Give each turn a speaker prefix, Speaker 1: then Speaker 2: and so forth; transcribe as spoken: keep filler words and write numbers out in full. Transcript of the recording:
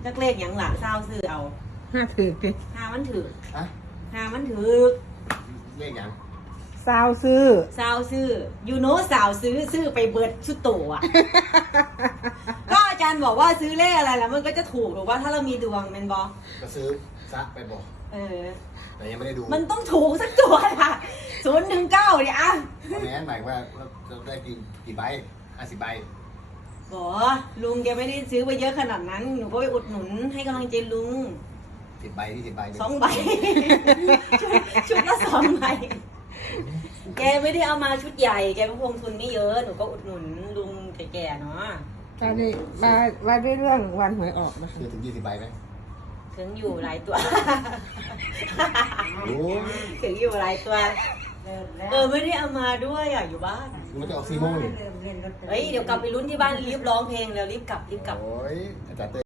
Speaker 1: จักเลขหยังหล่ะเศร้าซื้อเอา
Speaker 2: ห้าถือดิ
Speaker 1: หามันถือ
Speaker 3: ฮะ
Speaker 1: หามันถือ
Speaker 3: เลขยัง
Speaker 2: สาวซื้อ
Speaker 1: เศร้าซื้อยูโนสาวซื้อซื้อไปเบิดชุดตัวอ่ะ ก็อาจารย์บอกว่าซื้อเลขอะไรแล้วมันก็จะถูกหรือว่าถ้าเรามีดวงเป็นบอ
Speaker 3: ก็ซื้อซะไปบอก
Speaker 1: เออ
Speaker 3: แต่ยังไม่ได้ดู
Speaker 1: มันต้องถูกสักตัวค่ะศูนย์หนึ่งเก้าเนี่ยอ่ะ
Speaker 3: เพราะแม้นหมายว่าเราได้กี่กี่ใบห้าสิบใบ
Speaker 1: บอกลุงแกไม่ได้ซื้อไปเยอะขนาดนั้นหนูก็ไปอุดหนุนให้กำลังใจลุง
Speaker 3: สิบใบที่สิบใบ
Speaker 1: สองใบ ชุดชุดละสองใบแกไม่ได้เอามาชุดใหญ่แกก็คงทุนไม่เยอะหนูก็อุดหนุนลุงแก่ๆเนาะ
Speaker 2: ตอนนี้มามาได้เรื่องวันหวยออกนะคะ
Speaker 3: ซื้อถึงยี่สิบใบไหม
Speaker 1: ถึงอยู่หลายตัว
Speaker 3: โอ้ย
Speaker 1: ถึงอยู่หลายตัว เออไม่ได้เอามาด้วยอ่ะอยู่บ้าน
Speaker 3: มันจะออกสี่โมงนี่
Speaker 1: เฮ้ยเดี๋ยวกลับไปลุ้นที่บ้านรีบร้องเพลงแล้วรีบกลับรีบกลับ
Speaker 3: โอ้ยอาจารย์เต้